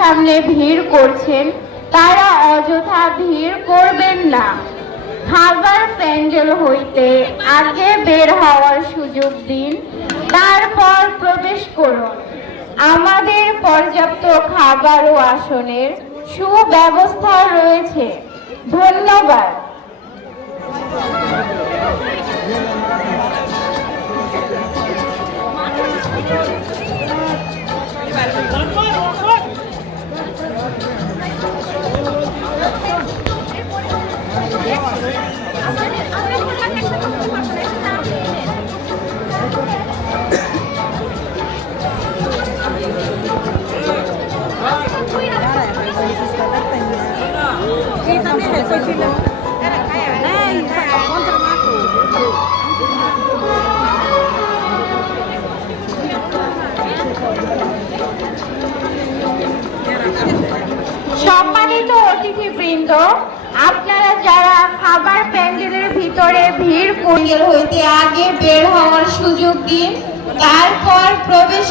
সামনে ভিড় করছেন তারা অযথা ভিড় করবেন না। খাবার প্যান্ডেল হইতে আগে বের হওয়ার সুযোগ দিন, তারপর প্রবেশ করুন। আমাদের পর্যাপ্ত খাবার ও আসনের সুব্যবস্থা রয়েছে। ধন্যবাদ। সম্মানিত অতিথিবৃন্দ, আপনারা যারা খাবার প্যান্ডেলের ভিতরে ভিড় প্যান্ডেল হইতে আগে বের হওয়ার সুযোগ দিন, তারপর প্রবেশ